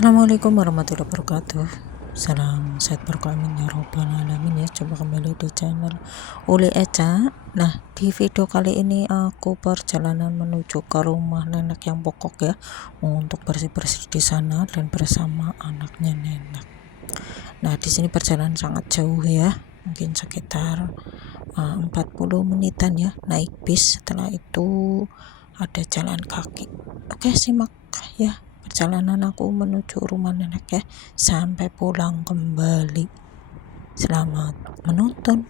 Assalamualaikum warahmatullahi wabarakatuh. Salam sehat barokah amin ya robbal alamin ya. Coba kembali di channel Uli Eca. Nah, di video kali ini aku perjalanan menuju ke rumah nenek yang pokok ya, untuk bersih-bersih di sana dan bersama anaknya nenek. Nah, di sini perjalanan sangat jauh ya, mungkin sekitar 40 menitan ya naik bis. Setelah itu ada jalan kaki. Oke, simak ya perjalanan aku menuju rumah nenek ya, sampai pulang kembali. Selamat menonton.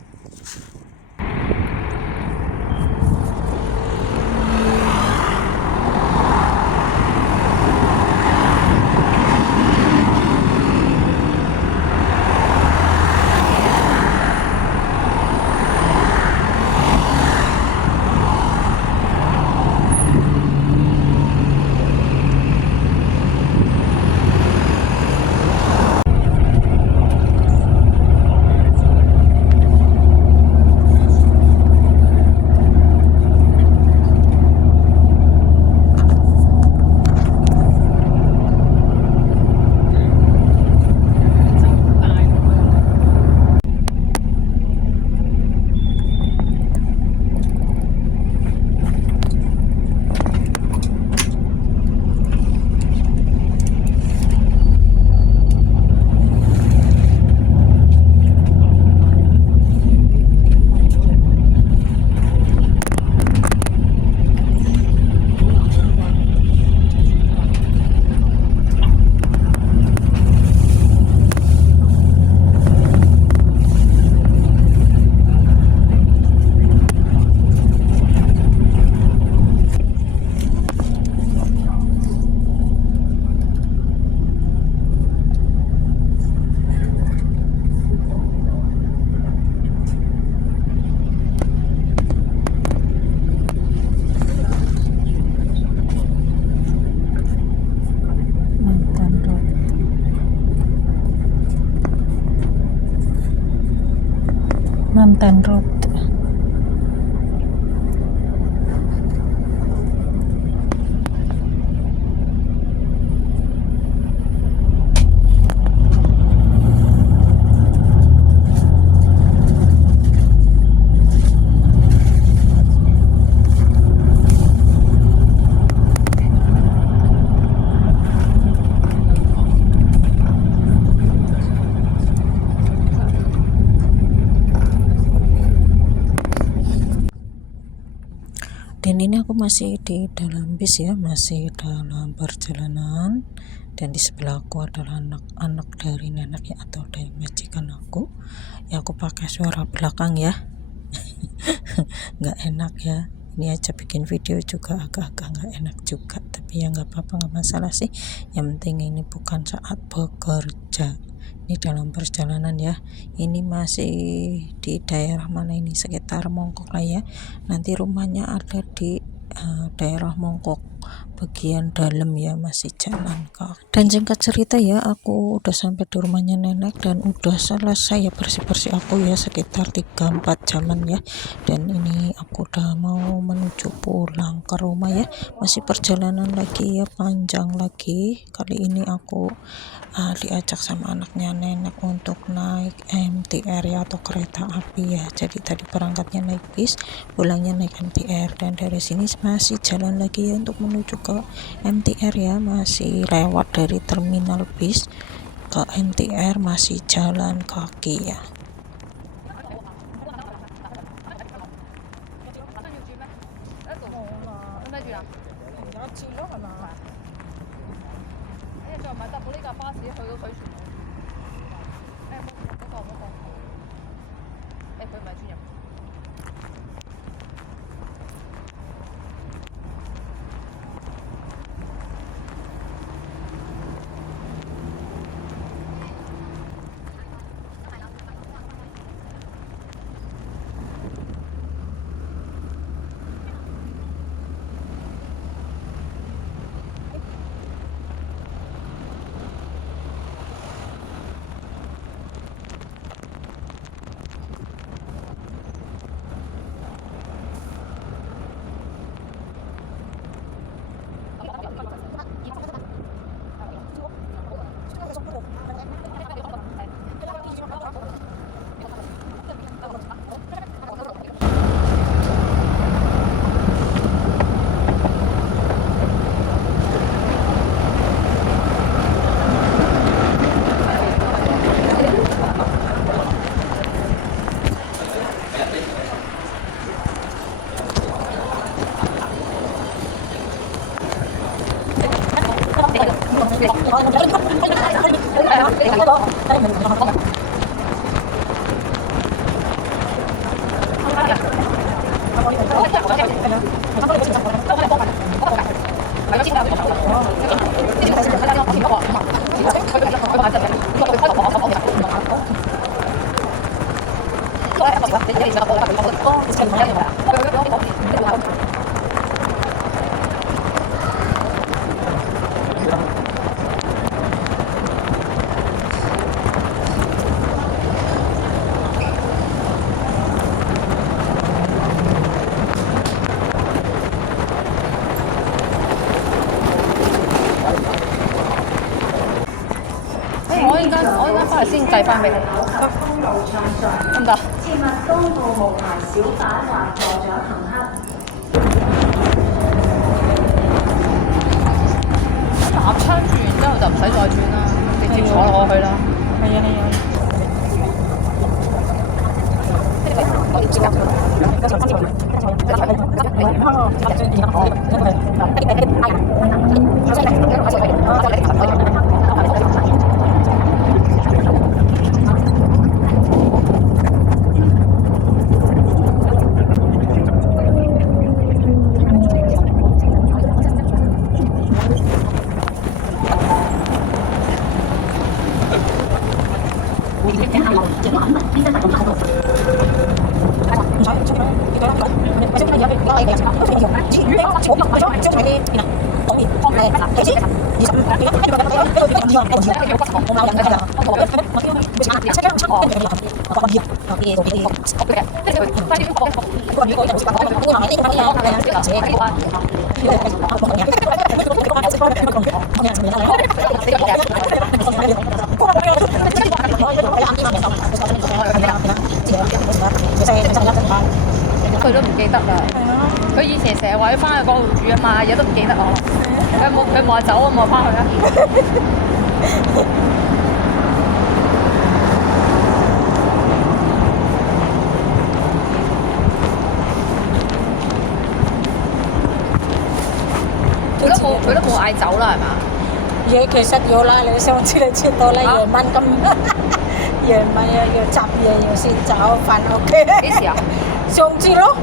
Mantan Road. Dan ini aku masih di dalam bis ya, masih dalam perjalanan, dan di sebelah aku adalah anak-anak dari nenek ya, atau dari majikan aku ya. Aku pakai suara belakang ya, nggak enak ya, ini aja bikin video juga agak-agak nggak enak juga, tapi ya nggak apa-apa, nggak masalah sih. Yang penting ini bukan saat bekerja, ini dalam perjalanan ya. Ini masih di daerah mana ini, sekitar Mongkok lah ya. Nanti rumahnya ada di daerah Mongkok bagian dalam ya, masih jalan kaki. Dan singkat cerita ya, aku udah sampai di rumahnya nenek dan udah selesai ya bersih-bersih aku ya, sekitar 3-4 jaman ya. Dan ini aku udah mau menuju pulang ke rumah ya, masih perjalanan lagi ya, panjang lagi. Kali ini aku diajak sama anaknya nenek untuk naik MTR ya, atau kereta api ya. Jadi tadi berangkatnya naik bis, pulangnya naik MTR, dan dari sini masih jalan lagi ya untuk menuju ke MTR ya, masih lewat dari terminal bis ke MTR, masih jalan kaki ya. 我依家翻嚟先計翻俾你，得唔得？切勿公布無牌小販或助長行乞。立槍轉完之後就唔使再轉啦，直接坐落去啦。係啊係啊。佢都唔記得啦。佢以前成日話要翻去嗰度住啊嘛，而家都唔記得我。佢冇話走啊，冇話翻去啊。佢都冇嗌走啦，係嘛？嘢其實要啦，你上次你切到咧夜晚咁，夜晚要執嘢要先走翻屋企。幾時啊？上次咯，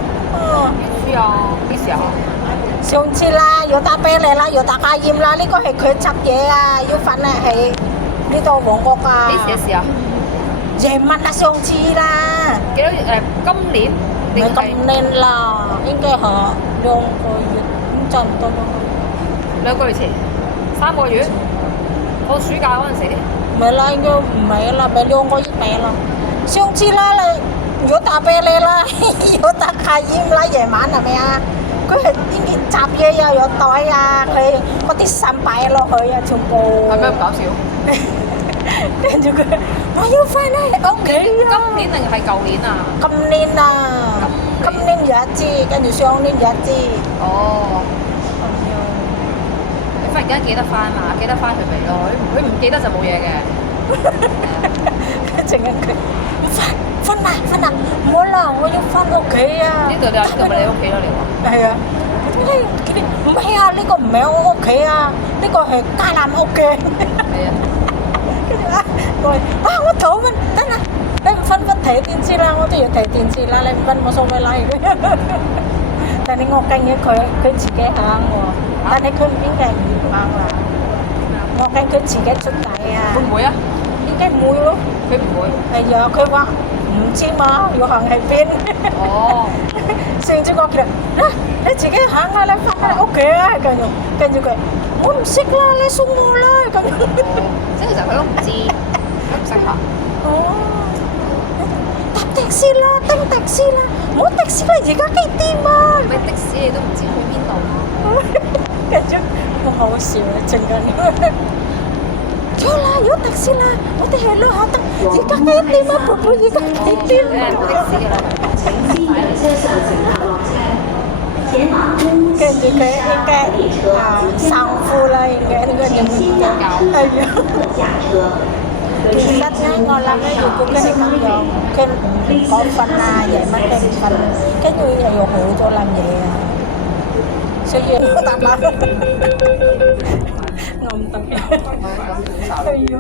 幾時啊？幾時啊？上次啦，要打俾你啦，要打家宴啦，呢個係佢執嘢啊，要翻嚟喺呢度旺角啊。幾時嘅事啊？夜晚啊，上次啦。幾多月？今年唔係今年啦，應該係2個月咁差唔多咯。2個月前，3個月，我暑假嗰陣時。唔係啦，應該唔係啦，咪2個月尾啦。上次啦，你要打俾你啦，要打家宴啦，夜晚係咪啊？佢係呢件雜嘢又有袋啊，佢嗰啲衫擺落去啊，全部。係咩咁搞笑？跟住佢，我要翻嚟屋企啊！今年定係舊年啊？今年啊，今年有一支，跟住上年有一支。哦。你忽然間記得翻嘛？記得翻佢咪咯？佢唔記得就冇嘢嘅。淨係佢瞓啦，唔好啦，我要翻屋企啊！呢度你話呢度咪你屋企咯？你話？係啊。唔係啊，呢個唔係我屋企啊，呢個係家南屋嘅。係啊。跟住我肚瞓，得啦，你唔瞓睇電視啦，我都要睇電視啦，你唔瞓冇所謂啦。但係我驚佢自己行喎，但係佢唔應該唔行啦。我驚佢自己出底啊。會唔會啊？應該唔會咯。佢唔會。係啊，佢話唔知嘛，要行喺邊。哦。上次我叫你自己行啦，你翻返嚟屋企啊，跟住佢，我唔識啦，你送我啦，咁。即係其實佢都唔知，佢唔識行。哦，搭的士啦，登的士啦，冇的士啦，而家幾點啊？咩的士你都唔知去邊度？跟住我好笑啊，陣間。有啦，有 taxi là tôi thấy hello họ tặng gì các cái tim mà bự gì các cái tim 请系有车上乘客落車，且馬公 跟住佢應該sang phu啦，應該呢個人係啊。下車。 其實咧，我諗咧，如果佢哋咁樣，佢講瞓啊，夜晚佢唔瞓，跟住又要好多諗嘢啊，所以我答啦，我唔得嘅，係啊，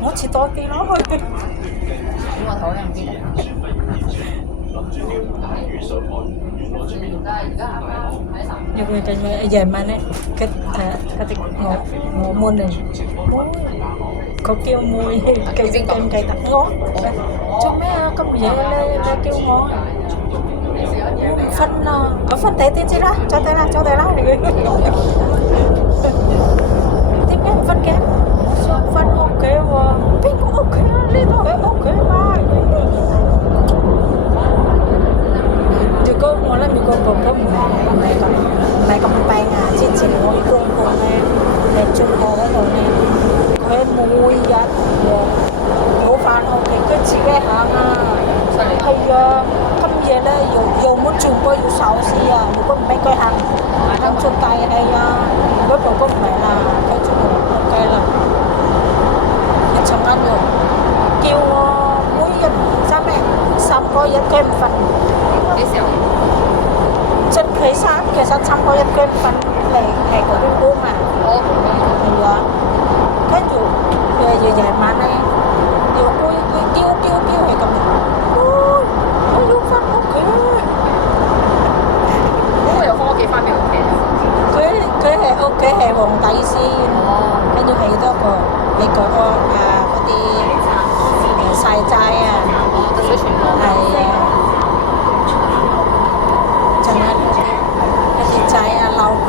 我遲多啲咯，我頭咧唔知。有佢就夜晚咧，佢哋我悶嚟，佢叫妹，記唔記得我？做咩啊？咁夜咧，你叫我？我唔瞓啦，我瞓第啲先啦，坐低啦，坐低啦。點解唔瞓嘅？我想瞓屋企喎，邊個屋企啊？呢度係屋企啦。如果我咧，如果婆婆唔係咁病啊，之前我公公咧喺中國嗰度咧，佢每日要翻屋企，佢自己行啊，係啊，咁夜咧又冇全部要收屍啊，如果唔俾佢行出街係啊，如果婆婆唔係啦，佢就冇計啦，一陣間又叫我每日3個日佢唔瞓。 幾時候？真其實3個日佢唔瞓嚟係嗰邊屋嘛。我係啊，跟住夜晚咧，又會叫係咁樣，我要翻屋企。咁我又翻屋企翻俾屋企。佢係屋企係皇帝先，跟住係多個美國嗰啲曬齋啊，特水泉咯。係啊。 仔啊，鬧佢！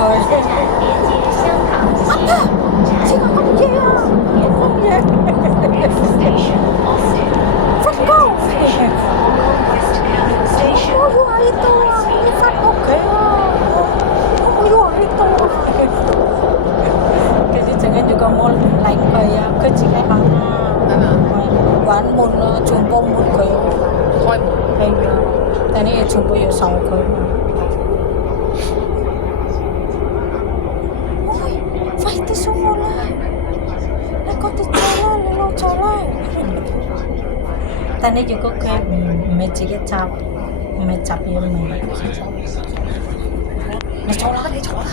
阿爸，點解咁夜啊？咁夜，瞓覺。我要喺度啊！我要翻屋企啊！我要喺度啊！跟住陣間如果我嚟佢啊，佢自己行啊，玩門啊，全部門佢開門，係啊，但係全部要收佢。 快啲送我啦！你趕啲車啦，你落咗啦。但係如果佢唔係自己執，唔係執嘢咪，你坐啦，你坐啦。